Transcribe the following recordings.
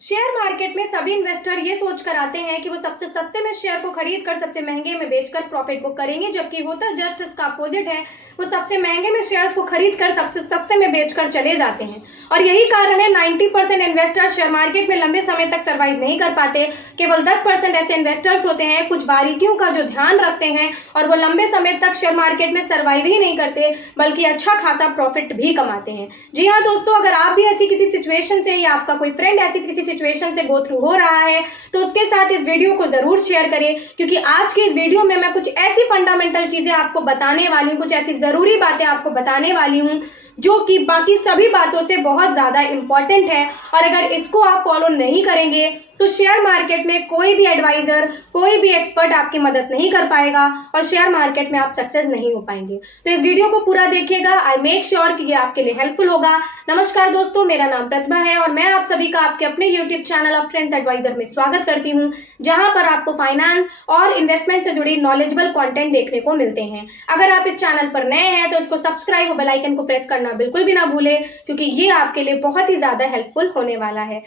Share market में सभी investor ये सोचकर आते हैं कि वो सबसे सस्ते में शेयर को खरीद कर सबसे महंगे में बेचकर प्रॉफिट बुक करेंगे, जबकि होता जस्ट इसका अपोजिट है। वो सबसे महंगे में शेयर्स को खरीद कर सबसे सस्ते में बेचकर चले जाते हैं। और यही कारण है 90% इन्वेस्टर शेयर मार्केट में लंबे समय तक सर्वाइव नहीं कर पाते। केवल 10% ऐसे इन्वेस्टर्स होते हैं कुछ बारीकियों का जो ध्यान रखते हैं और वो लंबे समय तक शेयर मार्केट में सर्वाइव ही नहीं करते बल्कि अच्छा खासा प्रॉफिट भी कमाते हैं। जी हाँ दोस्तों, अगर आप भी ऐसी किसी सिचुएशन से या आपका कोई फ्रेंड ऐसी किसी सिचुएशन से गो थ्रू हो रहा है तो उसके साथ इस वीडियो को जरूर शेयर करें, क्योंकि आज के इस वीडियो में मैं कुछ ऐसी फंडामेंटल चीजें आपको बताने वाली हूँ, कुछ ऐसी जरूरी बातें आपको बताने वाली हूँ जो कि बाकी सभी बातों से बहुत ज्यादा इंपॉर्टेंट है। और अगर इसको आप फॉलो नहीं करेंगे तो शेयर मार्केट में कोई भी एडवाइजर, कोई भी एक्सपर्ट आपकी मदद नहीं कर पाएगा और शेयर मार्केट में आप सक्सेस नहीं हो पाएंगे। तो इस वीडियो को पूरा देखिएगा, आई मेक श्योर कि ये आपके लिए हेल्पफुल होगा। नमस्कार दोस्तों, मेरा नाम प्रतिभा है और मैं आप सभी का आपके अपने YouTube channel of trends adviser में स्वागत करती हूँ, जहां पर आपको फाइनेंस और इन्वेस्टमेंट से जुड़ी नॉलेजेबल कंटेंट देखने को मिलते हैं। अगर आप इस चैनल पर नए हैं तो इसको सब्सक्राइब और बेल आइकन को प्रेस करना बिल्कुल भी ना भूलें, क्योंकि ये आपके लिए बहुत ही ज्यादा हेल्पफुल होने वाला है।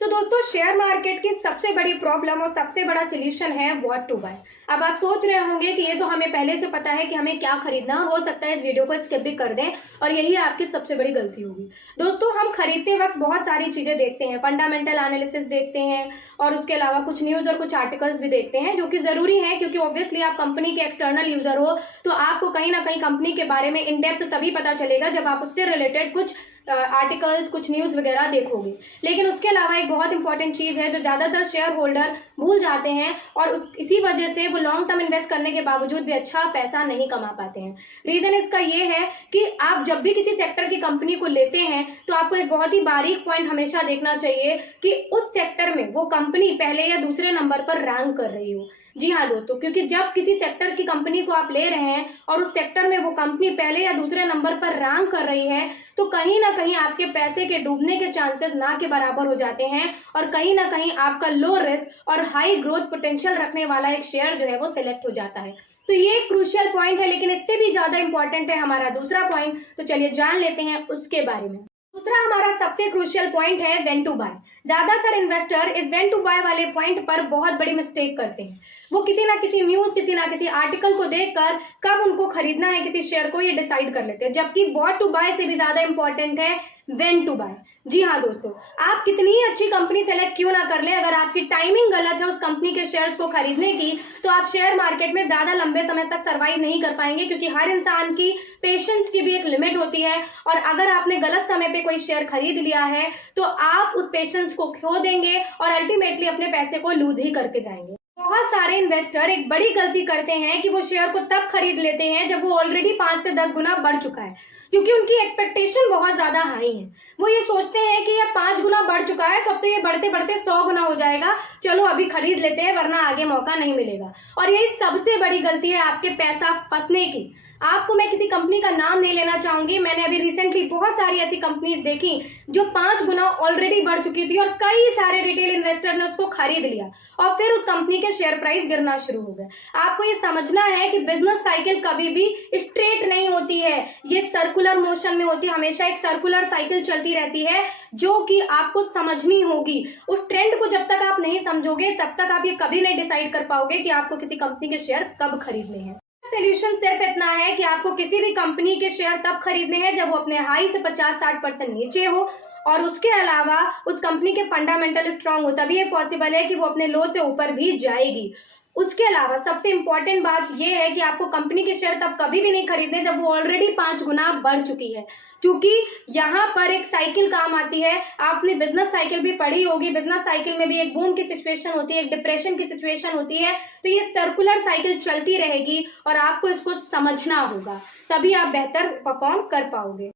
तो दोस्तों, शेयर मार्केट की सबसे बड़ी प्रॉब्लम और सबसे बड़ा सोल्यूशन है व्हाट टू बाय। अब आप सोच रहे होंगे कि ये तो हमें पहले से पता है कि हमें क्या खरीदना है, हो सकता है इस वीडियो को स्किप भी कर दें और यही आपकी सबसे बड़ी गलती होगी। दोस्तों, हम खरीदते वक्त बहुत सारी चीजें देखते हैं, फंडामेंटल एनालिसिस देखते हैं और उसके अलावा कुछ न्यूज और कुछ आर्टिकल्स भी देखते हैं, जो कि जरूरी है क्योंकि ऑब्वियसली आप कंपनी के एक्सटर्नल यूजर हो तो आपको कहीं ना कहीं कंपनी के बारे में इन डेप्थ तभी पता चलेगा जब आप उससे रिलेटेड कुछ आर्टिकल्स, कुछ न्यूज़ वगैरह देखोगे। लेकिन उसके अलावा एक बहुत इंपॉर्टेंट चीज़ है जो ज़्यादातर शेयर होल्डर भूल जाते हैं और इसी वजह से वो लॉन्ग टर्म इन्वेस्ट करने के बावजूद भी अच्छा पैसा नहीं कमा पाते हैं। रीज़न इसका ये है कि आप जब भी किसी सेक्टर की कंपनी को लेते हैं तो आपको एक बहुत ही बारीक पॉइंट हमेशा देखना चाहिए कि उस सेक्टर में वो कंपनी पहले या दूसरे नंबर पर रैंक कर रही हो। जी हाँ दोस्तों, क्योंकि जब किसी सेक्टर की कंपनी को आप ले रहे हैं और उस सेक्टर में वो कंपनी पहले या दूसरे नंबर पर रैंक कर रही है तो कहीं ना कहीं आपके पैसे के डूबने के चांसेस ना के बराबर हो जाते हैं और कहीं ना कहीं आपका लो रिस्क और हाई ग्रोथ पोटेंशियल रखने वाला एक शेयर जो है वो सिलेक्ट हो जाता है। तो ये क्रूशियल पॉइंट है, लेकिन इससे भी ज्यादा इंपॉर्टेंट है हमारा दूसरा पॉइंट। तो चलिए जान लेते हैं उसके बारे में। दूसरा हमारा सबसे क्रूशियल पॉइंट है व्हेन टू बाय। ज्यादातर इन्वेस्टर इस व्हेन टू बाय वाले पॉइंट पर बहुत बड़ी मिस्टेक करते हैं। वो किसी ना किसी न्यूज, किसी ना किसी आर्टिकल को देखकर कब उनको खरीदना है किसी शेयर को ये डिसाइड कर लेते हैं, जबकि व्हाट टू बाय से भी ज्यादा इंपॉर्टेंट है व्हेन टू बाय। जी हाँ दोस्तों, आप कितनी ही अच्छी कंपनी सेलेक्ट क्यों ना कर ले, अगर आपकी टाइमिंग गलत है उस कंपनी के शेयर्स को खरीदने की तो आप शेयर मार्केट में ज्यादा लंबे समय तक सर्वाइव नहीं कर पाएंगे, क्योंकि हर इंसान की पेशेंस की भी एक लिमिट होती है और अगर आपने गलत समय पे कोई शेयर खरीद लिया है तो आप उस पेशेंस को खो देंगे और अल्टीमेटली अपने पैसे को लूज ही करके जाएंगे। बहुत सारे इन्वेस्टर एक बड़ी गलती करते हैं कि वो शेयर को तब खरीद लेते हैं जब वो ऑलरेडी 5 से 10 गुना बढ़ चुका है, क्योंकि उनकी एक्सपेक्टेशन बहुत ज्यादा हाई है। वो ये सोचते हैं कि ये 5 गुना बढ़ चुका है तो अब तो ये बढ़ते बढ़ते 100 गुना हो जाएगा, चलो अभी खरीद लेते हैं वरना आगे मौका नहीं मिलेगा। और यही सबसे बड़ी गलती है आपके पैसा फंसने की। आपको मैं किसी कंपनी का नाम नहीं लेना चाहूंगी, मैंने अभी रिसेंटली बहुत सारी ऐसी कंपनीज देखी जो 5 गुना ऑलरेडी बढ़ चुकी थी और कई सारे रिटेल इन्वेस्टर ने उसको खरीद लिया और फिर उस कंपनी के शेयर प्राइस गिरना शुरू हो गए। आपको ये समझना है कि बिजनेस साइकिल कभी भी स्ट्रेट नहीं होती है, ये सर्कुलर मोशन में होती है। हमेशा एक सर्कुलर साइकिल चलती रहती है जो कि आपको समझनी होगी। उस ट्रेंड को जब तक आप नहीं समझोगे तब तक आप ये कभी नहीं डिसाइड कर पाओगे कि आपको किसी कंपनी के शेयर कब खरीदने हैं। सोल्यूशन सिर्फ इतना है कि आपको किसी भी कंपनी के शेयर तब खरीदने हैं जब वो अपने हाई से 50-60% नीचे हो और उसके अलावा उस कंपनी के फंडामेंटल स्ट्रांग हो, तभी ये पॉसिबल है कि वो अपने लो से ऊपर भी जाएगी। उसके अलावा सबसे इंपॉर्टेंट बात यह है कि आपको कंपनी के शेयर तब कभी भी नहीं खरीदने जब वो ऑलरेडी 5 गुना बढ़ चुकी है, क्योंकि यहाँ पर एक साइकिल काम आती है। आपने बिजनेस साइकिल भी पढ़ी होगी, बिजनेस साइकिल में भी एक बूम की सिचुएशन होती है, एक डिप्रेशन की सिचुएशन होती है। तो ये सर्कुलर साइकिल चलती रहेगी और आपको इसको समझना होगा, तभी आप बेहतर परफॉर्म कर पाओगे।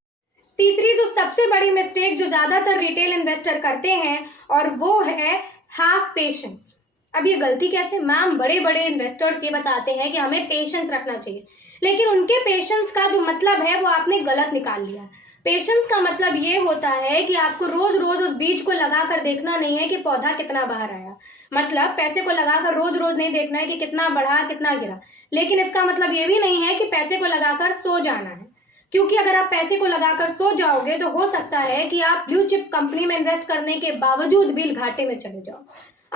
तीसरी जो सबसे बड़ी मिस्टेक जो ज्यादातर रिटेल इन्वेस्टर करते हैं और वो है हाफ पेशेंस। अब ये गलती कैसे? मैम, बड़े बड़े इन्वेस्टर्स ये बताते हैं कि हमें पेशेंस रखना चाहिए, लेकिन उनके पेशेंस का जो मतलब है वो आपने गलत निकाल लिया। पेशेंस का मतलब ये होता है कि आपको रोज रोज उस बीज को लगा कर देखना नहीं है कि पौधा कितना बाहर आया, मतलब पैसे को लगाकर रोज रोज नहीं देखना है कि कितना बढ़ा कितना गिरा, लेकिन इसका मतलब ये भी नहीं है कि पैसे को लगाकर सो जाना है। क्योंकि अगर आप पैसे को लगाकर सो जाओगे तो हो सकता है कि आप ब्लू चिप कंपनी में इन्वेस्ट करने के बावजूद भी घाटे में चले जाओ।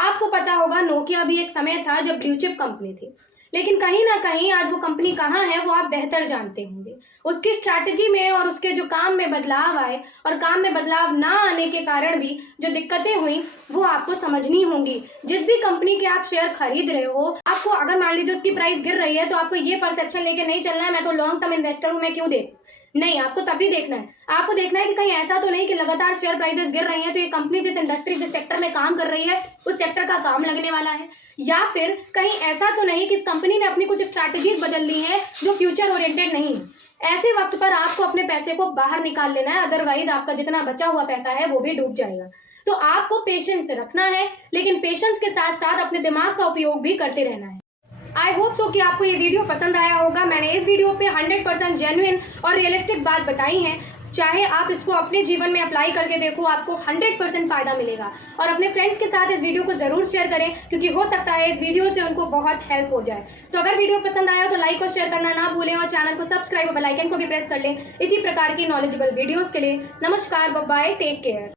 आपको पता होगा नोकिया भी एक समय था जब ब्लू चिप कंपनी थी, लेकिन कहीं ना कहीं आज वो कंपनी कहाँ है वो आप बेहतर जानते होंगे। उसकी स्ट्रैटेजी में और उसके जो काम में बदलाव आए और काम में बदलाव ना आने के कारण भी जो दिक्कतें हुई वो आपको समझनी होंगी। जिस भी कंपनी के आप शेयर खरीद रहे हो, आपको अगर मान लीजिए उसकी प्राइस गिर रही है तो आपको ये परसेप्शन लेके नहीं चलना है मैं तो लॉन्ग टर्म इन्वेस्टर हूँ, मैं क्यों देखूं। नहीं, आपको तभी देखना है, आपको देखना है कि कहीं ऐसा तो नहीं कि लगातार शेयर प्राइसेस गिर रही हैं तो ये कंपनी जिस इंडस्ट्री जिस सेक्टर में काम कर रही है उस सेक्टर का काम लगने वाला है, या फिर कहीं ऐसा तो नहीं कि इस कंपनी ने अपनी कुछ स्ट्रैटेजीज बदल ली है जो फ्यूचर ओरिएंटेड नहीं है। ऐसे वक्त पर आपको अपने पैसे को बाहर निकाल लेना है, अदरवाइज आपका जितना बचा हुआ पैसा है वो भी डूब जाएगा। तो आपको पेशेंस रखना है, लेकिन पेशेंस के साथ साथ अपने दिमाग का उपयोग भी करते रहना है। आई होप सो कि आपको ये वीडियो पसंद आया होगा। मैंने इस वीडियो पे 100% जेन्युइन और रियलिस्टिक बात बताई है। चाहे आप इसको अपने जीवन में अप्लाई करके देखो, आपको 100% फायदा मिलेगा। और अपने फ्रेंड्स के साथ इस वीडियो को जरूर शेयर करें, क्योंकि हो सकता है इस वीडियो से उनको बहुत हेल्प हो जाए। तो अगर वीडियो पसंद आया तो लाइक और शेयर करना ना भूलें और चैनल को सब्सक्राइब और बेल आइकन को भी प्रेस कर लें इसी प्रकार की नॉलेजेबल वीडियोस के लिए। नमस्कार, बाय बाय, टेक केयर।